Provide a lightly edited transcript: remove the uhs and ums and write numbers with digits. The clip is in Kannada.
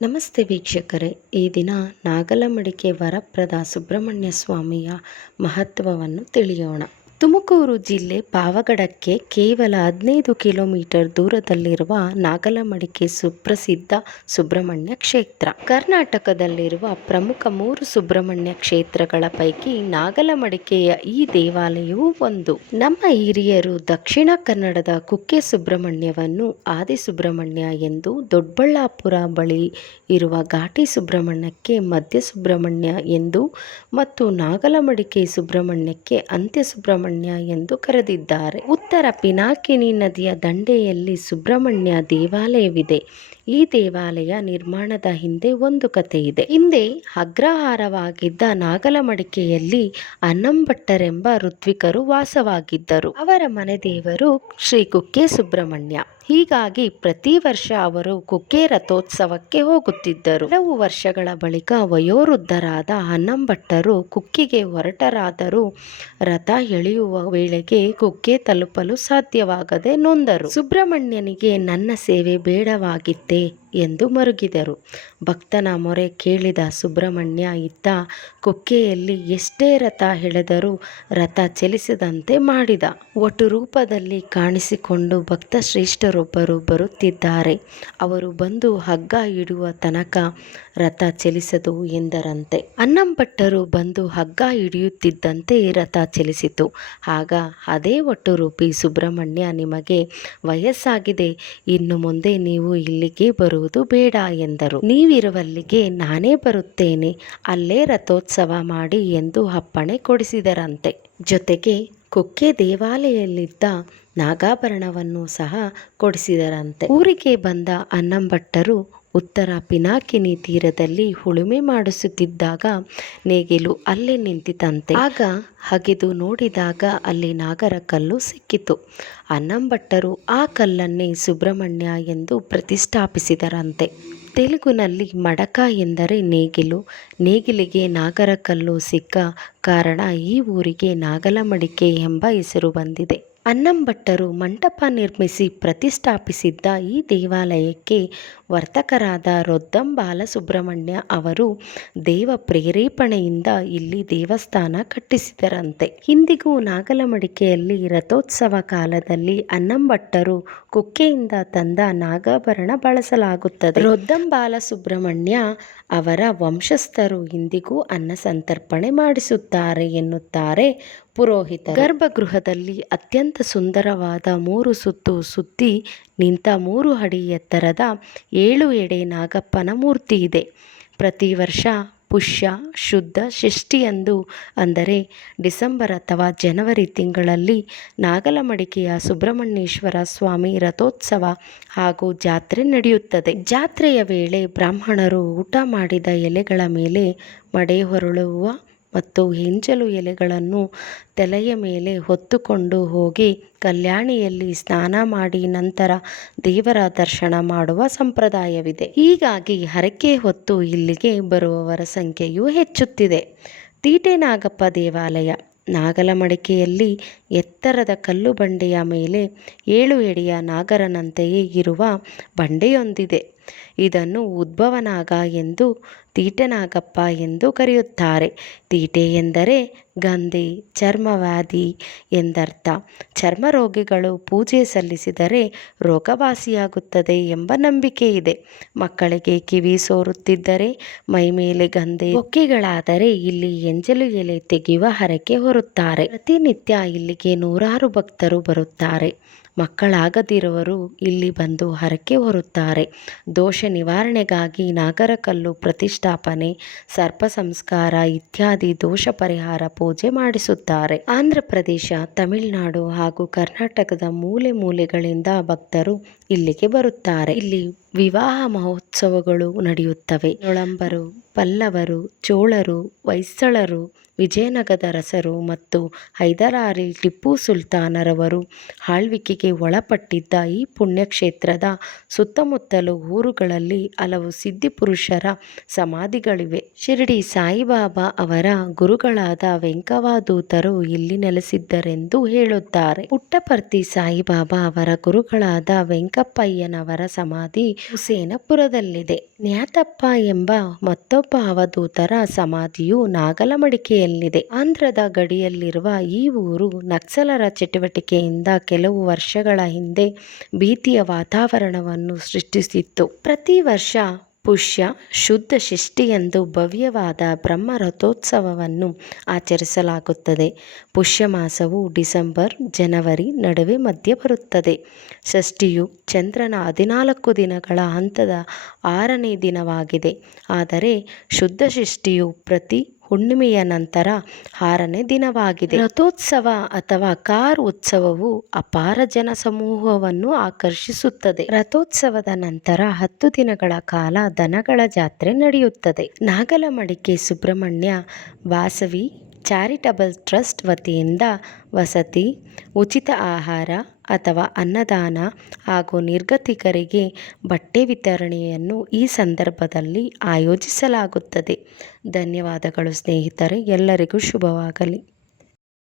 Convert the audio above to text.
ನಮಸ್ತೆ ವೀಕ್ಷಕರೇ, ಈ ದಿನ ನಾಗಲಮಡಿಕೆ ವರಪ್ರದ ಸುಬ್ರಹ್ಮಣ್ಯ ಸ್ವಾಮಿಯ ಮಹತ್ವವನ್ನು ತಿಳಿಯೋಣ. ತುಮಕೂರು ಜಿಲ್ಲೆ ಪಾವಗಡಕ್ಕೆ ಕೇವಲ 15 ಕಿಲೋಮೀಟರ್ ದೂರದಲ್ಲಿರುವ ನಾಗಲಮಡಿಕೆ ಸುಪ್ರಸಿದ್ಧ ಸುಬ್ರಹ್ಮಣ್ಯ ಕ್ಷೇತ್ರ. ಕರ್ನಾಟಕದಲ್ಲಿರುವ ಪ್ರಮುಖ 3 ಸುಬ್ರಹ್ಮಣ್ಯ ಕ್ಷೇತ್ರಗಳ ಪೈಕಿ ನಾಗಲಮಡಿಕೆಯ ಈ ದೇವಾಲಯವು ಒಂದು. ನಮ್ಮ ಹಿರಿಯರು ದಕ್ಷಿಣ ಕನ್ನಡದ ಕುಕ್ಕೆ ಸುಬ್ರಹ್ಮಣ್ಯವನ್ನು ಆದಿ ಸುಬ್ರಹ್ಮಣ್ಯ ಎಂದು, ದೊಡ್ಡಬಳ್ಳಾಪುರ ಬಳಿ ಇರುವ ಘಾಟಿ ಸುಬ್ರಹ್ಮಣ್ಯಕ್ಕೆ ಮಧ್ಯ ಸುಬ್ರಹ್ಮಣ್ಯ ಎಂದು ಮತ್ತು ನಾಗಲಮಡಿಕೆ ಸುಬ್ರಹ್ಮಣ್ಯಕ್ಕೆ ಅಂತ್ಯ ಸುಬ್ರಹ್ಮಣ್ಯ ಎಂದು ಕರೆದಿದ್ದಾರೆ. ಉತ್ತರ ಪಿನಾಕಿನಿ ನದಿಯ ದಂಡೆಯಲ್ಲಿ ಸುಬ್ರಹ್ಮಣ್ಯ ದೇವಾಲಯವಿದೆ. ಈ ದೇವಾಲಯ ನಿರ್ಮಾಣದ ಹಿಂದೆ ಒಂದು ಕಥೆ ಇದೆ. ಹಿಂದೆ ಅಗ್ರಹಾರವಾಗಿದ್ದ ನಾಗಲಮಡಿಕೆಯಲ್ಲಿ ಅನ್ನಂಭಟ್ಟರೆಂಬ ಋತ್ವಿಕರು ವಾಸವಾಗಿದ್ದರು. ಅವರ ಮನೆ ದೇವರು ಶ್ರೀ ಕುಕ್ಕೆ ಸುಬ್ರಹ್ಮಣ್ಯ. ಹೀಗಾಗಿ ಪ್ರತಿ ವರ್ಷ ಅವರು ಕುಕ್ಕೆ ರಥೋತ್ಸವಕ್ಕೆ ಹೋಗುತ್ತಿದ್ದರು. ಕೆಲವು ವರ್ಷಗಳ ಬಳಿಕ ವಯೋವೃದ್ಧರಾದ ಅನ್ನಂಭಟ್ಟರು ಕುಕ್ಕೆಗೆ ಹೊರಟರಾದರೂ ರಥ ಎಳೆಯುವ ವೇಳೆಗೆ ಕುಕ್ಕೆ ತಲುಪಲು ಸಾಧ್ಯವಾಗದೆ ನೊಂದರು. ಸುಬ್ರಹ್ಮಣ್ಯನಿಗೆ ನನ್ನ ಸೇವೆ ಬೇಡವಾಗಿತ್ತೆ ಎಂದು ಮರುಗಿದರು. ಭಕ್ತನ ಮೊರೆ ಕೇಳಿದ ಸುಬ್ರಹ್ಮಣ್ಯ ಇದ್ದ ಕುಕ್ಕೆಯಲ್ಲಿ ಎಷ್ಟೇ ರಥ ಎಳೆದರೂ ರಥ ಚಲಿಸದಂತೆ ಮಾಡಿದ. ಒಟ್ಟು ರೂಪದಲ್ಲಿ ಕಾಣಿಸಿಕೊಂಡು ಭಕ್ತ ಶ್ರೇಷ್ಠರೊಬ್ಬರು ಬರುತ್ತಿದ್ದಾರೆ, ಅವರು ಬಂದು ಹಗ್ಗ ಹಿಡಿಯುವ ತನಕ ರಥ ಚಲಿಸದು ಎಂದರಂತೆ. ಅನ್ನಂಭಟ್ಟರು ಬಂದು ಹಗ್ಗ ಹಿಡಿಯುತ್ತಿದ್ದಂತೆ ರಥ ಚಲಿಸಿತು. ಆಗ ಅದೇ ಒಟ್ಟು ರೂಪಿ ಸುಬ್ರಹ್ಮಣ್ಯ, ನಿಮಗೆ ವಯಸ್ಸಾಗಿದೆ, ಇನ್ನು ಮುಂದೆ ನೀವು ಇಲ್ಲಿಗೆ ಬರುವುದು ಬೇಡ ಎಂದರು. ನೀವಿರುವಲ್ಲಿಗೆ ನಾನೇ ಬರುತ್ತೇನೆ, ಅಲ್ಲೇ ರಥೋತ್ಸವ ಮಾಡಿ ಎಂದು ಅಪ್ಪಣೆ ಕೊಡಿಸಿದರಂತೆ. ಜೊತೆಗೆ ಕುಕ್ಕೆ ದೇವಾಲಯದಲ್ಲಿದ್ದ ನಾಗಾಭರಣವನ್ನು ಸಹ ಕೊಡಿಸಿದರಂತೆ. ಊರಿಗೆ ಬಂದ ಅನ್ನಂಭಟ್ಟರು ಉತ್ತರ ಪಿನಾಕಿನಿ ತೀರದಲ್ಲಿ ಉಳುಮೆ ಮಾಡಿಸುತ್ತಿದ್ದಾಗ ನೇಗಿಲು ಅಲ್ಲೇ ನಿಂತಿತಂತೆ. ಆಗ ಅಗೆದು ನೋಡಿದಾಗ ಅಲ್ಲಿ ನಾಗರ ಕಲ್ಲು ಸಿಕ್ಕಿತು. ಅನ್ನಂಭಟ್ಟರು ಆ ಕಲ್ಲನ್ನೇ ಸುಬ್ರಹ್ಮಣ್ಯ ಎಂದು ಪ್ರತಿಷ್ಠಾಪಿಸಿದರಂತೆ. ತೆಲುಗಿನಲ್ಲಿ ಮಡಕ ಎಂದರೆ ನೇಗಿಲು. ನೇಗಿಲಿಗೆ ನಾಗರ ಕಲ್ಲು ಸಿಕ್ಕ ಕಾರಣ ಈ ಊರಿಗೆ ನಾಗಲಮಡಿಕೆ ಎಂಬ ಹೆಸರು ಬಂದಿದೆ. ಅನ್ನಂಭಟ್ಟರು ಮಂಟಪ ನಿರ್ಮಿಸಿ ಪ್ರತಿಷ್ಠಾಪಿಸಿದ್ದ ಈ ದೇವಾಲಯಕ್ಕೆ ವರ್ತಕರಾದ ರೊದ್ದಂ ಬಾಲಸುಬ್ರಹ್ಮಣ್ಯ ಅವರು ದೇವ ಪ್ರೇರೇಪಣೆಯಿಂದ ಇಲ್ಲಿ ದೇವಸ್ಥಾನ ಕಟ್ಟಿಸಿದರಂತೆ. ಇಂದಿಗೂ ನಾಗಲಮಡಿಕೆಯಲ್ಲಿ ರಥೋತ್ಸವ ಕಾಲದಲ್ಲಿ ಅನ್ನಂಭಟ್ಟರು ಕುಕ್ಕೆಯಿಂದ ತಂದ ನಾಗಾಭರಣ ಬಳಸಲಾಗುತ್ತದೆ. ರೊದ್ದಂ ಬಾಲಸುಬ್ರಹ್ಮಣ್ಯ ಅವರ ವಂಶಸ್ಥರು ಇಂದಿಗೂ ಅನ್ನ ಸಂತರ್ಪಣೆ ಮಾಡಿಸುತ್ತಾರೆ ಎನ್ನುತ್ತಾರೆ ಪುರೋಹಿತರು. ಗರ್ಭಗೃಹದಲ್ಲಿ ಅತ್ಯಂತ ಸುಂದರವಾದ 3 ಸುತ್ತು ಸುತ್ತಿ ನಿಂತ 3 ಅಡಿ ಎತ್ತರದ 7 ಎಡೆ ನಾಗಪ್ಪನ ಮೂರ್ತಿ ಇದೆ. ಪ್ರತಿ ವರ್ಷ ಪುಷ್ಯ ಶುದ್ಧ ಷಷ್ಠಿಯಂದು, ಅಂದರೆ ಡಿಸೆಂಬರ್ ಅಥವಾ ಜನವರಿ ತಿಂಗಳಲ್ಲಿ ನಾಗಲಮಡಿಕೆಯ ಸುಬ್ರಹ್ಮಣ್ಯೇಶ್ವರ ಸ್ವಾಮಿ ರಥೋತ್ಸವ ಹಾಗೂ ಜಾತ್ರೆ ನಡೆಯುತ್ತದೆ. ಜಾತ್ರೆಯ ವೇಳೆ ಬ್ರಾಹ್ಮಣರು ಊಟ ಮಾಡಿದ ಎಲೆಗಳ ಮೇಲೆ ಮಡೆ ಹೊರಳುವ ಮತ್ತು ಎಂಜಲು ಎಲೆಗಳನ್ನು ತಲೆಯ ಮೇಲೆ ಹೊತ್ತುಕೊಂಡು ಹೋಗಿ ಕಲ್ಯಾಣಿಯಲ್ಲಿ ಸ್ನಾನ ಮಾಡಿ ನಂತರ ದೇವರ ದರ್ಶನ ಮಾಡುವ ಸಂಪ್ರದಾಯವಿದೆ. ಹೀಗಾಗಿ ಹರಕೆ ಹೊತ್ತು ಇಲ್ಲಿಗೆ ಬರುವವರ ಸಂಖ್ಯೆಯೂ ಹೆಚ್ಚುತ್ತಿದೆ. ತೀಟೆ ನಾಗಪ್ಪ ದೇವಾಲಯ. ನಾಗಲಮಡಿಕೆಯಲ್ಲಿ ಎತ್ತರದ ಕಲ್ಲು ಬಂಡೆಯ ಮೇಲೆ 7 ಎಡೆಯ ನಾಗರನಂತೆಯೇ ಇರುವ ಬಂಡೆಯೊಂದಿದೆ. ಇದನ್ನು ಉದ್ಭವನಾಗ ಎಂದು ತೀಟೆನಾಗಪ್ಪ ಎಂದು ಕರೆಯುತ್ತಾರೆ. ತೀಟೆ ಎಂದರೆ ಗಂಧೆ, ಚರ್ಮವ್ಯಾಧಿ ಎಂದರ್ಥ. ಚರ್ಮ ರೋಗಿಗಳು ಪೂಜೆ ಸಲ್ಲಿಸಿದರೆ ರೋಗವಾಸಿಯಾಗುತ್ತದೆ ಎಂಬ ನಂಬಿಕೆ ಇದೆ. ಮಕ್ಕಳಿಗೆ ಕಿವಿ ಸೋರುತ್ತಿದ್ದರೆ, ಮೈಮೇಲೆ ಗಂಧೆ ಬೊಕ್ಕೆಗಳಾದರೆ ಇಲ್ಲಿ ಎಂಜಲು ಎಲೆ ತೆಗೆಯುವ ಹರಕೆ ಹೊರುತ್ತಾರೆ. ಪ್ರತಿನಿತ್ಯ ಇಲ್ಲಿಗೆ ನೂರಾರು ಭಕ್ತರು ಬರುತ್ತಾರೆ. ಮಕ್ಕಳಾಗದಿರುವವರು ಇಲ್ಲಿ ಬಂದು ಹರಕೆ ಹೊರುತ್ತಾರೆ. ದೋಷ ನಿವಾರಣೆಗಾಗಿ ನಾಗರಕಲ್ಲು ಪ್ರತಿಷ್ಠಾಪನೆ, ಸರ್ಪ ಸಂಸ್ಕಾರ ಇತ್ಯಾದಿ ದೋಷ ಪರಿಹಾರ ಪೂಜೆ ಮಾಡಿಸುತ್ತಾರೆ. ಆಂಧ್ರ ಪ್ರದೇಶ, ತಮಿಳುನಾಡು ಹಾಗೂ ಕರ್ನಾಟಕದ ಮೂಲೆ ಮೂಲೆಗಳಿಂದ ಭಕ್ತರು ಇಲ್ಲಿಗೆ ಬರುತ್ತಾರೆ. ಇಲ್ಲಿ ವಿವಾಹ ಮಹೋತ್ಸವಗಳು ನಡೆಯುತ್ತವೆ. ನೊಳಂಬರು, ಪಲ್ಲವರು, ಚೋಳರು, ಹೊಯ್ಸಳರು, ವಿಜಯನಗರರಸರು ಮತ್ತು ಹೈದರಾಲಿ ಟಿಪ್ಪು ಸುಲ್ತಾನರವರು ಆಳ್ವಿಕೆಗೆ ಒಳಪಟ್ಟಿದ್ದ ಈ ಪುಣ್ಯಕ್ಷೇತ್ರದ ಸುತ್ತಮುತ್ತಲು ಊರುಗಳಲ್ಲಿ ಹಲವು ಸಿದ್ಧಿಪುರುಷರ ಸಮಾಧಿಗಳಿವೆ. ಶಿರಡಿ ಸಾಯಿಬಾಬಾ ಅವರ ಗುರುಗಳಾದ ವೆಂಕವಾದೂತರು ಇಲ್ಲಿ ನೆಲೆಸಿದ್ದರೆಂದು ಹೇಳುತ್ತಾರೆ. ಪುಟ್ಟಪರ್ತಿ ಸಾಯಿಬಾಬಾ ಅವರ ಗುರುಗಳಾದ ವೆಂಕಪ್ಪಯ್ಯನವರ ಸಮಾಧಿ ಹುಸೇನಪುರದಲ್ಲಿದೆ. ಜ್ಞಾತಪ್ಪ ಎಂಬ ಮತ್ತೊಬ್ಬ ಅವಧೂತರ ಸಮಾಧಿಯು ನಾಗಲಮಡಿಕೆಯಲ್ಲಿದೆ. ಆಂಧ್ರದ ಗಡಿಯಲ್ಲಿರುವ ಈ ಊರು ನಕ್ಸಲರ ಚಟುವಟಿಕೆಯಿಂದ ಕೆಲವು ವರ್ಷಗಳ ಹಿಂದೆ ಭೀತಿಯ ವಾತಾವರಣವನ್ನು ಸೃಷ್ಟಿಸಿತ್ತು. ಪ್ರತಿ ವರ್ಷ ಪುಷ್ಯ ಶುದ್ಧ ಷಷ್ಠಿಯಂದು ಭವ್ಯವಾದ ಬ್ರಹ್ಮ ರಥೋತ್ಸವವನ್ನು ಆಚರಿಸಲಾಗುತ್ತದೆ. ಪುಷ್ಯ ಮಾಸವು ಡಿಸೆಂಬರ್ ಜನವರಿ ನಡುವೆ ಮಧ್ಯೆ ಬರುತ್ತದೆ. ಷಷ್ಠಿಯು ಚಂದ್ರನ 14 ದಿನಗಳ ಹಂತದ 6ನೇ ದಿನವಾಗಿದೆ. ಆದರೆ ಶುದ್ಧ ಷಷ್ಠಿಯು ಪ್ರತಿ ಹುಣ್ಣಿಮೆಯ ನಂತರ 6ನೇ ದಿನವಾಗಿದೆ. ರಥೋತ್ಸವ ಅಥವಾ ಕಾರ್ ಉತ್ಸವವು ಅಪಾರ ಜನಸಮೂಹವನ್ನು ಆಕರ್ಷಿಸುತ್ತದೆ. ರಥೋತ್ಸವದ ನಂತರ 10 ದಿನಗಳ ಕಾಲ ದನಗಳ ಜಾತ್ರೆ ನಡೆಯುತ್ತದೆ. ನಾಗಲಮಡಿಕೆ ಸುಬ್ರಹ್ಮಣ್ಯ ವಾಸವಿ ಚಾರಿಟಬಲ್ ಟ್ರಸ್ಟ್ ವತಿಯಿಂದ ವಸತಿ, ಉಚಿತ ಆಹಾರ ಅಥವಾ ಅನ್ನದಾನ ಹಾಗೂ ನಿರ್ಗತಿಕರಿಗೆ ಬಟ್ಟೆ ವಿತರಣೆಯನ್ನು ಈ ಸಂದರ್ಭದಲ್ಲಿ ಆಯೋಜಿಸಲಾಗುತ್ತದೆ. ಧನ್ಯವಾದಗಳು ಸ್ನೇಹಿತರೆ, ಎಲ್ಲರಿಗೂ ಶುಭವಾಗಲಿ.